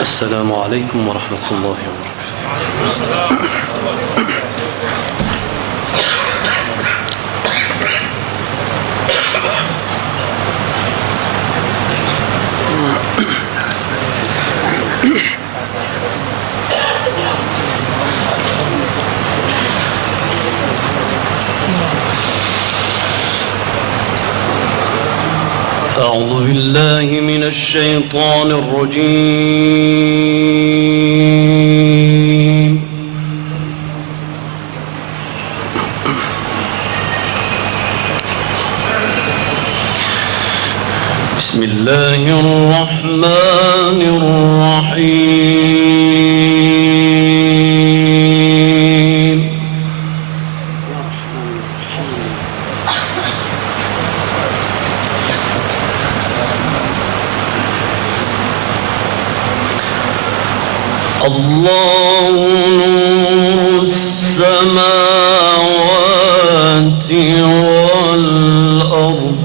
السلام عليكم ورحمة الله وبركاته. أعوذ بالله من الشيطان الرجيم. بسم الله الرحمن الرحيم. الله نور السماوات والأرض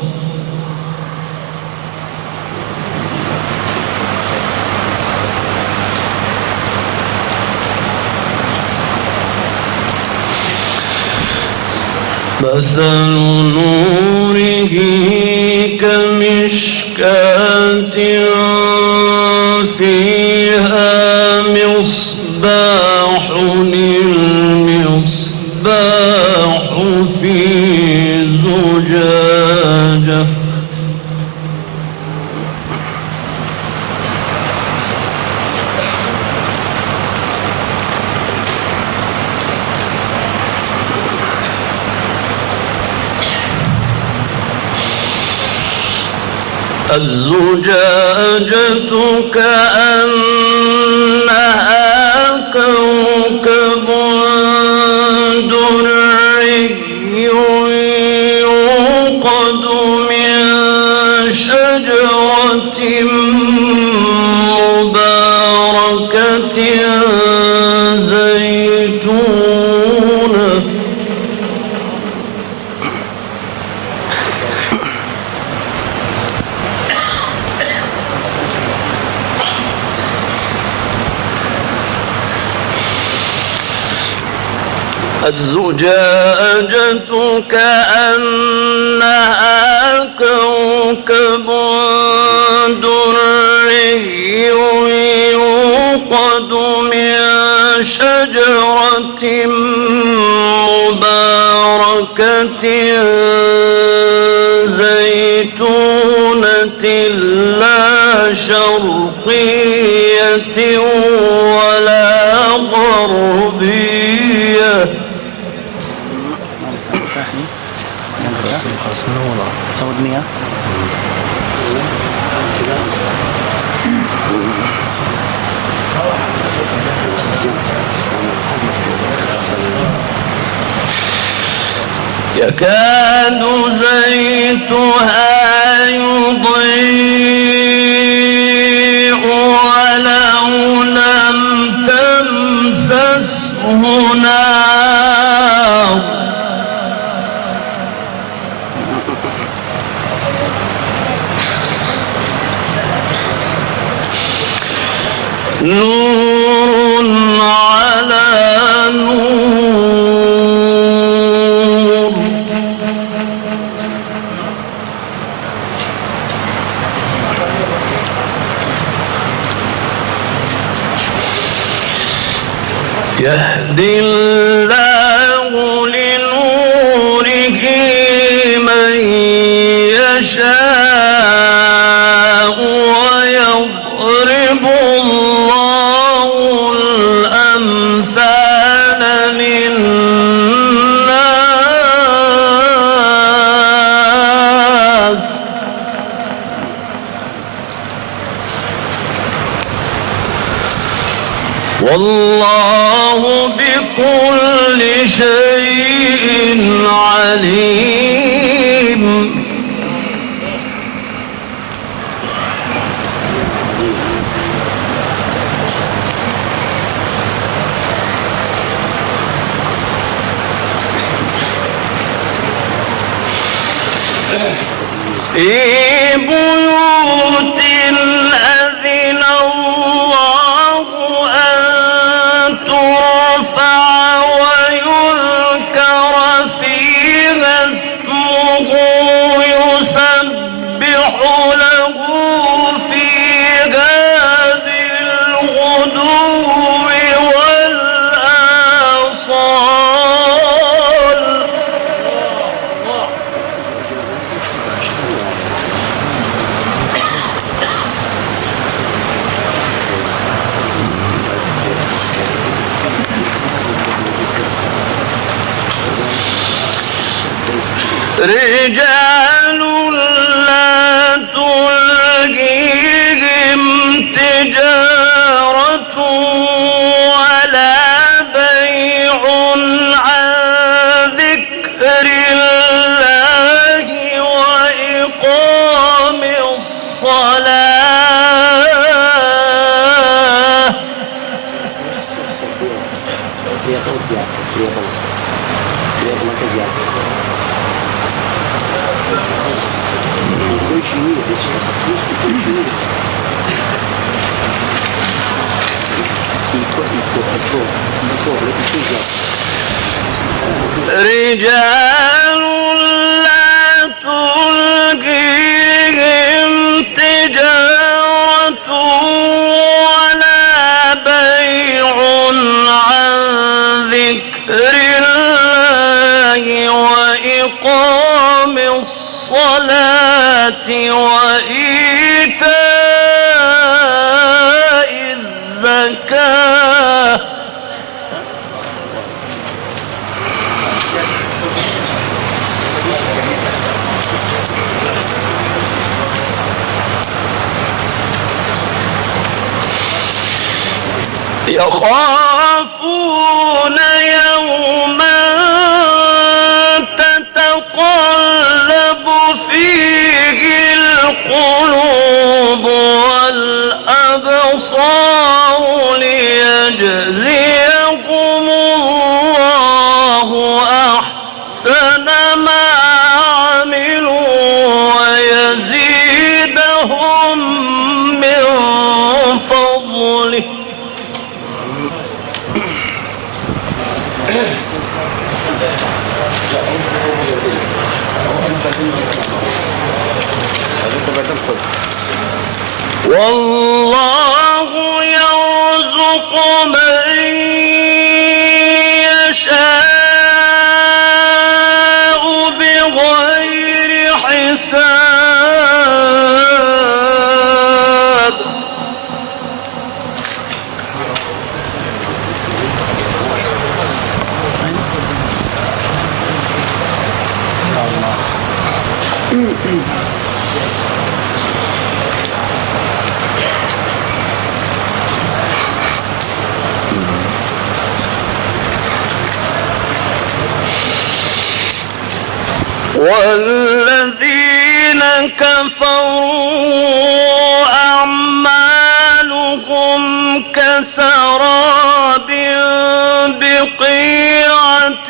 مثل نوره كمشكاة فيها مصباح المصباح في زجاجة الزجاجة كأنها كوكب دري يوقد من شجرة مباركة زيتونة الزجاجة كأنها كوكب دري يوقد من شجرة مباركة زيتونة لا شرقية ولا غربية صوتني يكاد زيتها يضيء ولو لم تمسسه نار نور على نور يهدي الله لنوره من يشاء ويضرب الله الأمثال للناس والله بكل شيء عليم. في بيوت أذن الله رجال لا تلهيهم تجارة ولا بيع عن ذكر الله وإقام الصلاة. رجال لا تلهيهم تجارة ولا بيع عن ذكر الله وإقام الصلاة وإيتاء الزكاة. يخافون يوما تتقلب فيه القلوب والأبصار ليجزيهم الله أحسن ما عملوا ويزيدهم من فضله. والله يرزق من يشاء بغير حساب. والذين كفروا أعمالهم كسراب بقيعة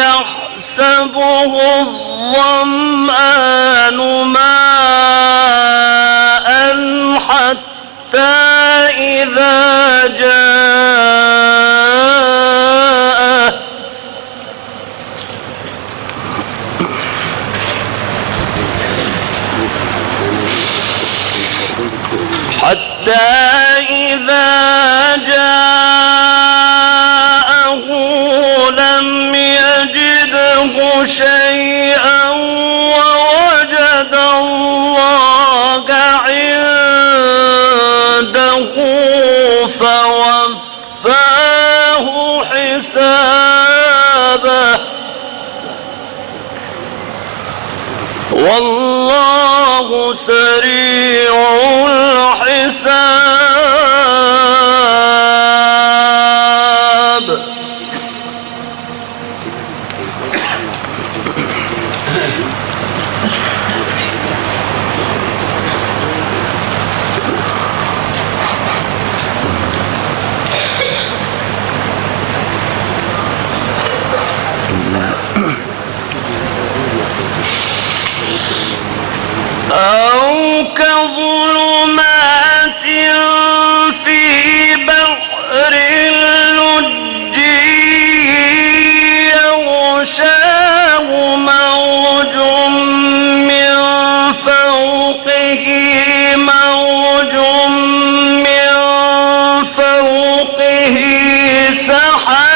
يحسبه الظمآن ماء حتى إذا جاءه لم يجده شيئا ووجد الله عنده فوفاه حسابه والله سريع الحساب. أو كظلمات في بحر لجي يغشاه موج من فوقه موج من فوقه سحاب.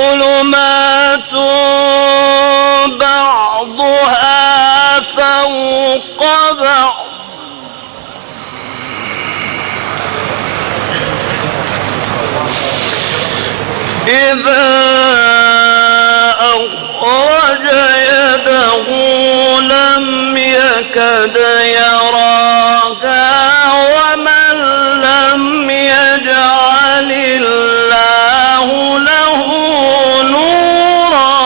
ظلمات بعضها فوق بعض إذا أخرج يده لم يكد يراها ومن لم يجعل الله له نورا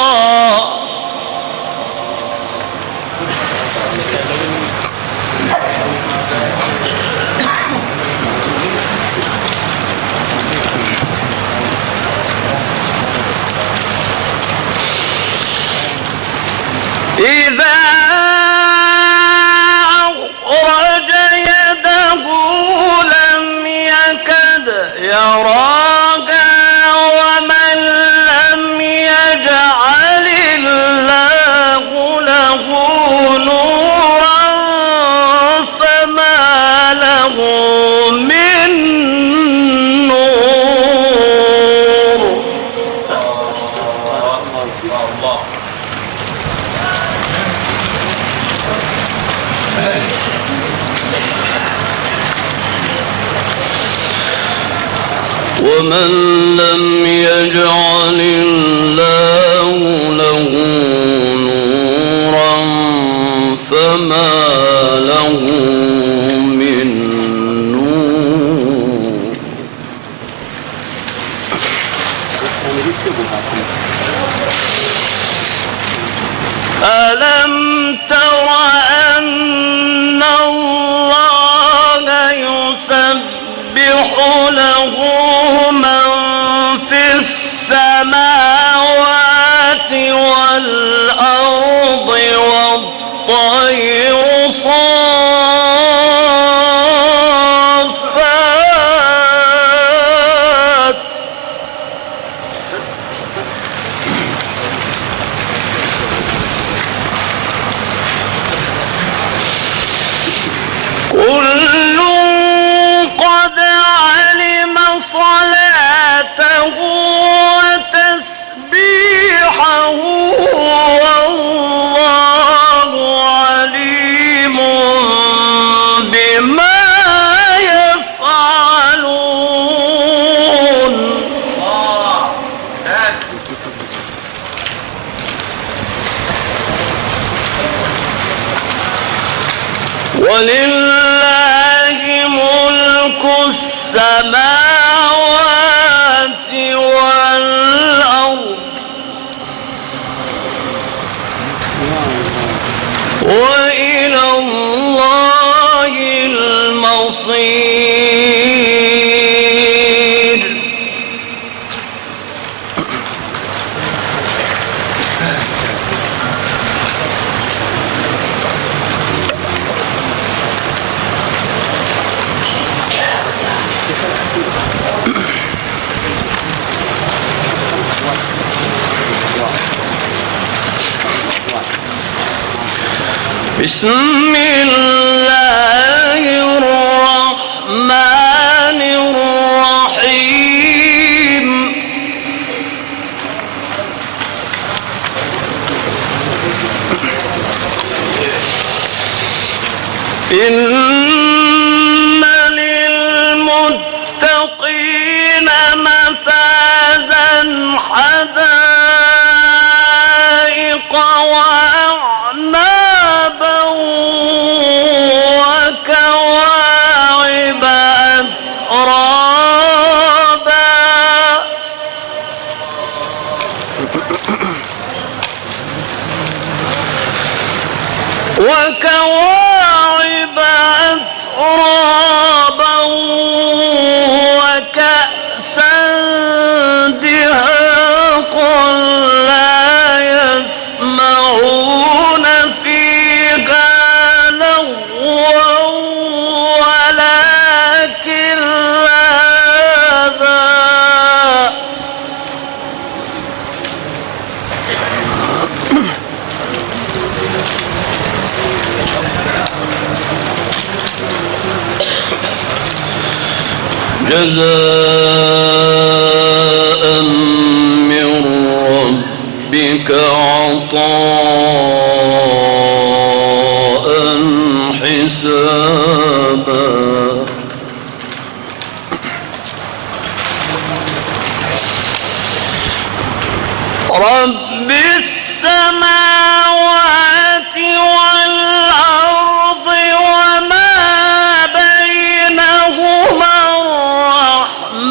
إذا أخرج يده لم يكد يراها ومن لم يجعل الله له نورا فما له من نور ومن لم يجعل الله له نورا فما له من نور ألم تر أن الله يسبح له من في السماوات والأرض والطير صافات كل قد علم صلاته وتسبيحه والله عليم بما يفعلون ولله ملك السماوات والأرض وإلى الله المصير بسم الله الرحمن الرحيم إن للمتقين مفازا حدائق وأعنابا وكواعب أترابا وكواعب أترابا وكأسا دهاقا لا يسمعون فيها لغوا ولا كذابا جزاء من ربك عطاء حسابا رب السماوات والأرض وما بينهما الرحمن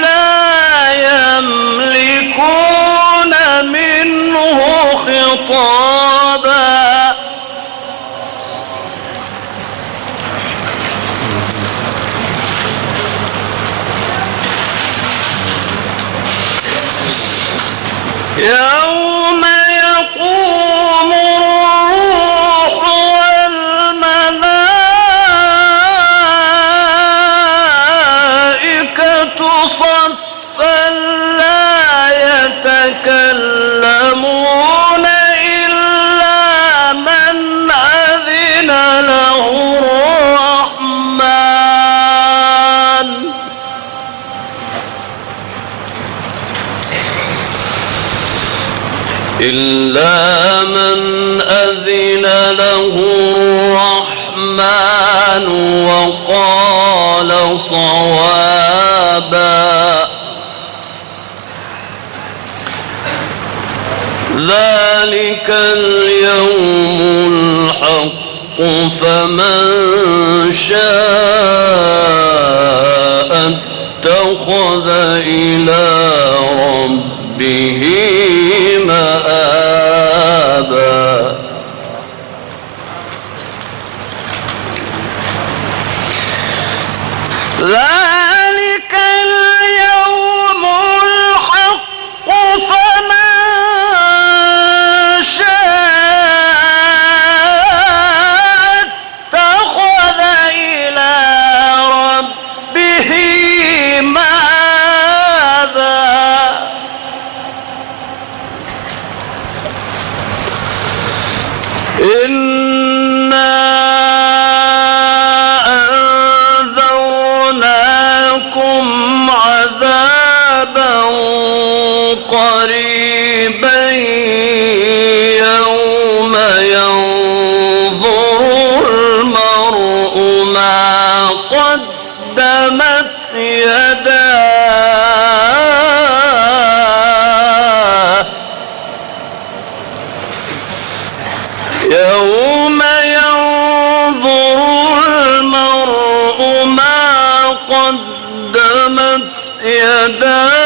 لا يملكون منه خطابا يوم يقوم الروح والملائكة صفا لا يتكلمون إلا من أذن له الرحمن وقال صوابا ذلك اليوم الحق فمن شاء اتخذ إلى ربه مآبا ذلك اليوم الحق فمن شاء اتخذ إلى ربه مآبا إنا أنذرناكم عذابا قريبا يوم ينظر المرء ما قدمت يداه يوم ينظر المرء ما قدمت يداه